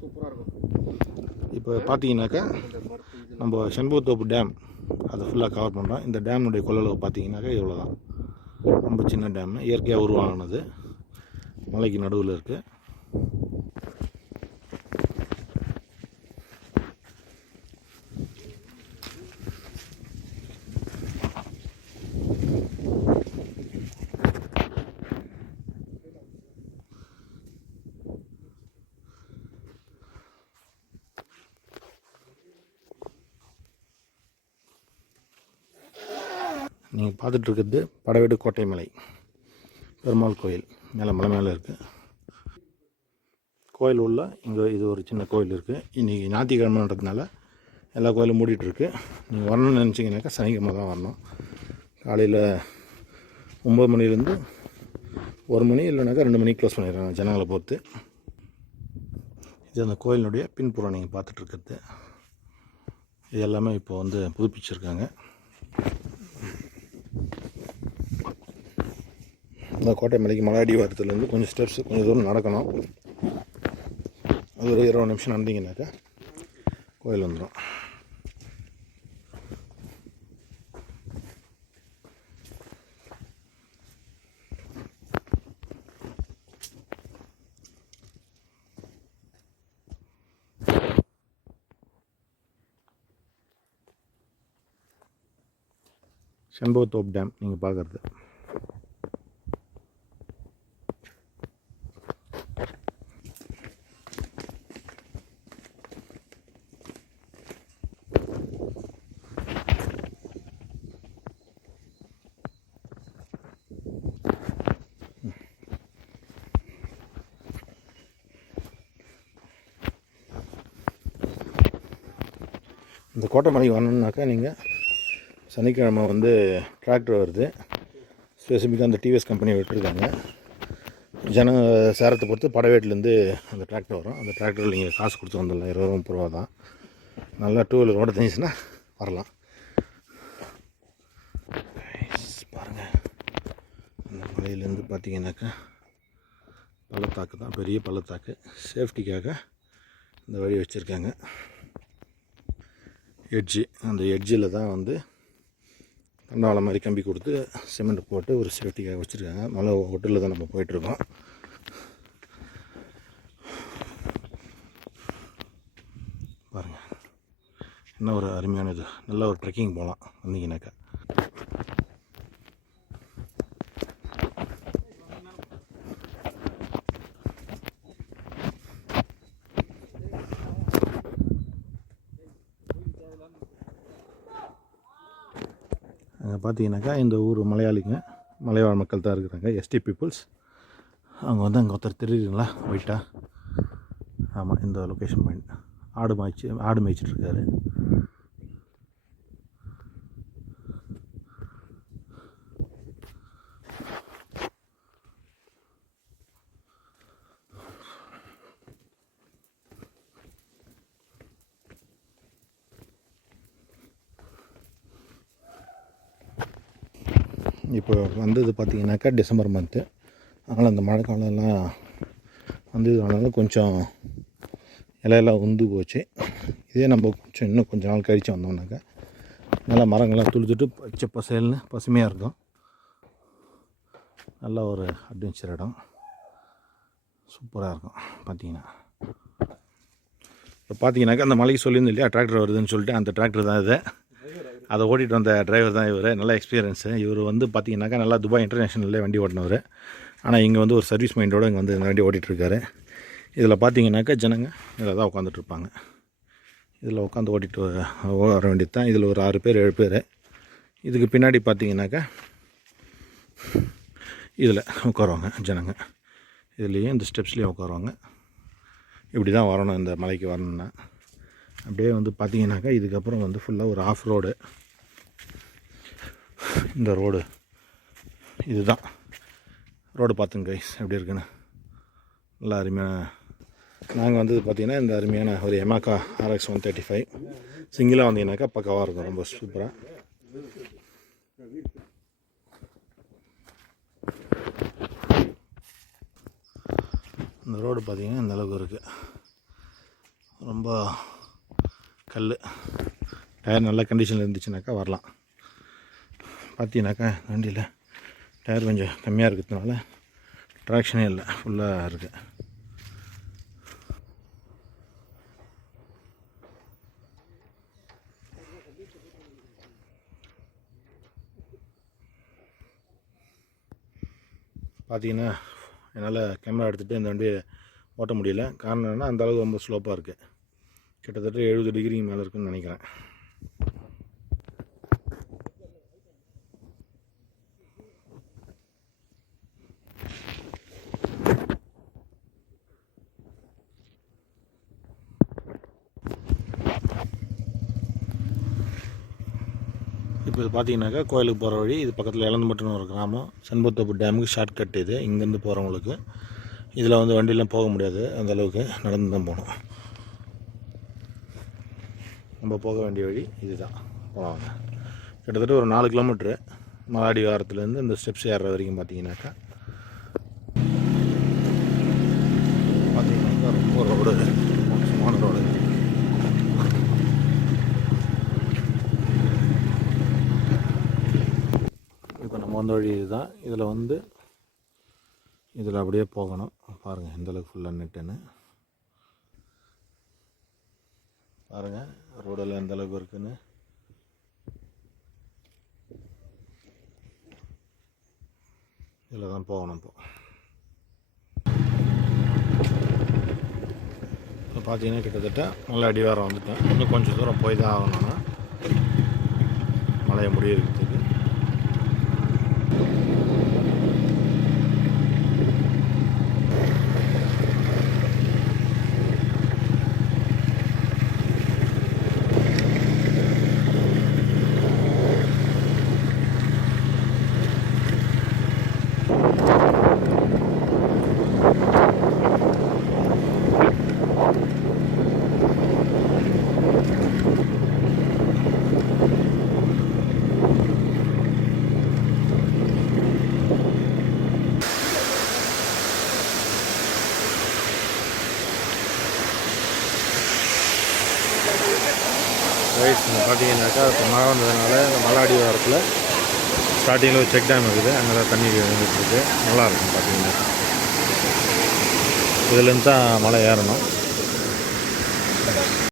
சூப்பராக இருக்கும். இப்போ பார்த்தீங்கன்னாக்கா நம்ம செண்பகத்தோப்பு டேம் அதை ஃபுல்லாக கவர் பண்ணுறோம் இந்த டேம்னுடைய கொள்ளளவு பார்த்தீங்கன்னாக்கா இவ்வளோ தான் ரொம்ப சின்ன டேம் இயற்கையாக உருவாகினது மலைக்கு நடுவில் இருக்குது நீங்கள் பார்த்துட்டு இருக்கிறது படவேடு கோட்டை மலை பெருமாள் கோயில். மேலே மலை மேலே இருக்குது கோயில் உள்ள இங்கே இது ஒரு சின்ன கோயில் இருக்குது இன்றைக்கி ஞாயிற்றுக்கிழமைன்றதுனால எல்லா கோயிலும் மூடிட்டுருக்கு நீங்கள் வரணும்னு நினச்சிங்கனாக்கா சனிக்கிழமை தான் வரணும். காலையில் ஒம்பது மணிலேருந்து ஒரு மணி இல்லைனாக்கா ரெண்டு மணிக்கு க்ளோஸ் பண்ணிடுறாங்க ஜனங்களை பொறுத்து. இது அந்த கோயிலினுடைய பின்புறம் நீங்கள் பார்த்துட்ருக்கிறது. இது எல்லாமே இப்போ வந்து புதுப்பிச்சிருக்காங்க. இந்த கோட்டை மலைக்கு மலையடி அடிவாரத்துலேருந்து கொஞ்சம் ஸ்டெப்ஸ் கொஞ்சம் தூரம் நடக்கணும். அது ஒரு இருபது நிமிஷம் நடந்தீங்கன்னாக்கா கோயில் வந்துடும் செண்பகத்தோப் டேம் நீங்கள் பார்க்குறது இந்த கோட்டை மலைக்கு வரணுன்னாக்கா நீங்கள் சனிக்கிழமை வந்து டிராக்டர் வருது. ஸ்பெசிஃபிக்காக அந்த டிவிஎஸ் கம்பெனியை விட்டுருக்காங்க. ஜன சேரத்தை பொறுத்து படவேட்டிலேருந்து அந்த டிராக்டர் வரும். அந்த டிராக்டரில் நீங்கள் காசு கொடுத்து வந்துடலாம் இருபது ரூபா முப்பது ரூபா தான். நல்லா டூ வீலர் ஓட தெரிஞ்சுன்னா வரலாம். பாருங்கள் அந்த மலையிலேருந்து பார்த்தீங்கன்னாக்கா பள்ளத்தாக்கு தான். பெரிய பள்ளத்தாக்கு. சேஃப்டிக்காக இந்த வழி வச்சுருக்காங்க. எட்ஜி. அந்த எட்ஜில் தான் வந்து தண்டவாளம் மாதிரி கம்பி கொடுத்து சிமெண்ட் போட்டு ஒரு சேஃப்டிக்காக வச்சுருக்காங்க. மலை ஹோட்டலில் தான் நம்ம போயிட்டுருக்கோம். பாருங்கள் என்ன ஒரு அருமையான இது. நல்ல ஒரு ட்ரெக்கிங் போகலாம் வந்தீங்கன்னாக்கா. பார்த்தீங்கன்னாக்கா இந்த ஊர் மலையாளிங்க மலைவாழ் மக்கள் தான் இருக்கிறாங்க எஸ்டி பீப்புள்ஸ் அவங்க வந்து அங்கே ஒருத்தர் தெரியுதுங்களா? ஒயிட்டாக ஆமாம் இந்த லொக்கேஷன் பாயிண்ட் ஆடு மாய்ச்சி ஆடு மேய்ச்சிட்ருக்காரு இப்போ வந்தது பார்த்திங்கனாக்கா டிசம்பர் மந்த்து அதனால் அந்த மழை காலம்லாம் வந்ததுனால கொஞ்சம் இலையெல்லாம் உந்து போச்சு. இதே நம்ம கொஞ்சம் இன்னும் கொஞ்சம் நாள் கழித்து வந்தோம்னாக்கா நல்லா மரங்கள்லாம் துளுத்துட்டு பச்சை பசேல்னு பசுமையாக இருக்கும். நல்ல ஒரு அட்வென்ச்சர் இடம். சூப்பராக இருக்கும் பார்த்தீங்கன்னா. இப்போ பார்த்தீங்கன்னாக்கா அந்த மலைக்கு சொல்லியிருந்தோம் இல்லையா டிராக்டர் வருதுன்னு சொல்லிட்டு அந்த டிராக்டர் தான் இது. அதை ஓட்டிகிட்டு வந்த டிரைவர் தான் இவர். நல்ல எக்ஸ்பீரியன்ஸு இவர் வந்து பார்த்தீங்கன்னாக்கா நல்லா துபாய் இன்டர்நேஷனல்லே வண்டி ஓட்டினவர். ஆனால் இங்கே வந்து ஒரு சர்வீஸ் மைண்டோடு இங்கே வந்து இந்த வண்டி ஓட்டிகிட்ருக்காரு இதில் பார்த்தீங்கன்னாக்கா ஜனங்க இதில் தான் உட்காந்துட்ருப்பாங்க இதில் உட்காந்து ஓட்டிகிட்டு வர வர வேண்டியது தான் இதில் ஒரு ஆறு பேர் ஏழு பேர். இதுக்கு பின்னாடி பார்த்தீங்கன்னாக்கா இதில் உட்காருவாங்க ஜனங்க. இதுலேயும் இந்த ஸ்டெப்ஸ்லேயும் உட்காருவாங்க இப்படி தான் வரணும் இந்த மலைக்கு வரணுன்னா அப்படியே வந்து பார்த்தீங்கன்னாக்கா இதுக்கப்புறம் வந்து ஃபுல்லாக ஒரு ஆஃப் ரோடு இந்த ரோடு. இதுதான். ரோடு பார்த்துங்க கைஸ் எப்படி இருக்குன்னு. நல்லா அருமையான நாங்கள் வந்தது பார்த்திங்கன்னா இந்த அருமையான ஒரு Yamaha RX one thirty five சிங்கிளாக வந்தீங்கன்னாக்கா பக்கவாக இருக்கும் ரொம்ப சூப்பராக இந்த ரோடு பார்த்தீங்கன்னா இந்த அளவுக்கு இருக்குது ரொம்ப கல் டயர் நல்ல கண்டிஷனில் இருந்துச்சுனாக்கா வரலாம். பார்த்தீங்கன்னாக்கா வண்டியில் டயர் கொஞ்சம் கம்மியாக இருக்கிறதுனால ட்ராக்ஷனே இல்லை. ஃபுல்லாக இருக்குது பார்த்தீங்கன்னா என்னால் கேமரா எடுத்துகிட்டு இந்த வண்டியை ஓட்ட முடியல. காரணம் என்னன்னா அந்தளவுக்கு ரொம்ப ஸ்லோப்பாக இருக்குது கிட்டத்தட்ட எழுபது டிகிரிக்கு மேலே இருக்குன்னு நினைக்கிறேன். இப்போ பார்த்தீங்கன்னாக்கா கோயிலுக்கு போகிற வழி இது பக்கத்தில் இளந்துமட்டுன்னு ஒரு கிராமம். செண்பத்தோப்பு டேமுக்கு ஷார்ட் கட் இது. இங்கேருந்து போகிறவங்களுக்கு இதில் வந்து வண்டியெலாம் போக முடியாது. அந்த அளவுக்கு நடந்து தான் போகணும். நம்ம போக வேண்டிய வழி இதுதான். போகலாங்க கிட்டத்தட்ட ஒரு நாலு கிலோமீட்ரு மலாடி வாரத்துலேருந்து இந்த ஸ்டெப்ஸ் ஏறுற வரைக்கும் பார்த்தீங்கன்னாக்கா பார்த்தீங்கன்னாக்கா ரொம்ப ரோடு மோசமான ரோடு அந்த வழி இதுதான் இதில் வந்து இதில் அப்படியே போகணும். பாருங்கள் எந்த அளவுக்கு ஃபுல்லாக நெட்டுன்னு பாருங்கள் ரோடெல்லாம் எந்த அளவுக்கு இருக்குன்னு. இதில் தான் போகணும் இப்போ. இப்போ பார்த்தீங்கன்னா கிட்டத்தட்ட நல்ல அடிவாரம் வந்துட்டேன். இன்னும் கொஞ்சம் தூரம் போய் தான் ஆகணும்னா மழையை முடிய ரைட் Thank you. இங்கே பார்த்தீங்கன்னாக்கா இப்போ மழை வந்ததுனால இந்த வாரத்தில் ஸ்டார்டிங்கில் ஒரு செக் டேம் இருக்குது. அங்கே தான் தண்ணி வந்துட்டுருக்கு நல்லாயிருக்கும் நல்லா இருக்கும் இதுலேருந்து தான் மலை ஏறணும்.